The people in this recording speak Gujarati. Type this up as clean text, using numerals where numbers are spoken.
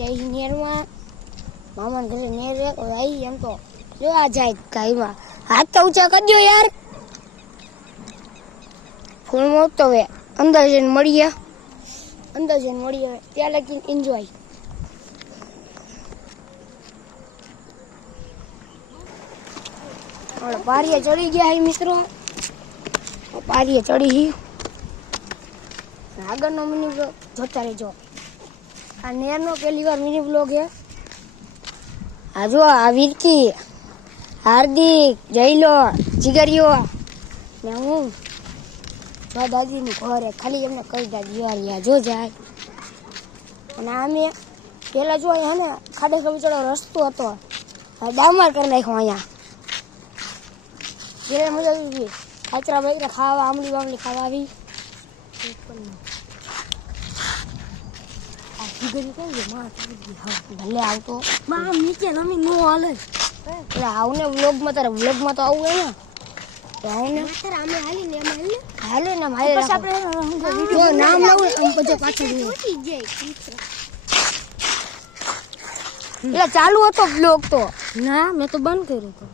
જાય નેરમાં મામા ઘરે નેર આવી એમ તો જો આ જાય ગાયમાં હાથ તો ઊંચા કરજો યાર ફૂલ તો હવે અંદર જઈને મળીએ ત્યાં લગી એન્જોય પારીએ ચડી ગયા હી મિત્રો પારીએ ચડી હી આગળનો મિની બ્લોગ જોતા રહેજો આ નેરનો પહેલી વાર મિની બ્લોગ હે આ જો આ વિરકી હાર્દિક જયલો જીગરિયો ને હું દાદીની ઘરે ખાલી એમને કહી દાદી જો જાય અને અમે પેલા જો અહીંયા ને ખાડે ખબીચડો રસ્તો હતો ડામર કરી નાખ્યો અહીંયા જે મજા આવી ગઈ કાચરા બાજરા ખાવા આમલી ખાવા આવી ભલે આવતો નીચે નમી નો હાલે એટલે આવને વ્લોગમાં તારે વ્લોગમાં તો આવું હોય ને અમે હાલીને એમાં હાલે ને મારે પછી આપણે નામ લાવું પછી પાછું એટલે ચાલુ હતો વ્લોગ તો ના મેં તો બંધ કર્યો હતો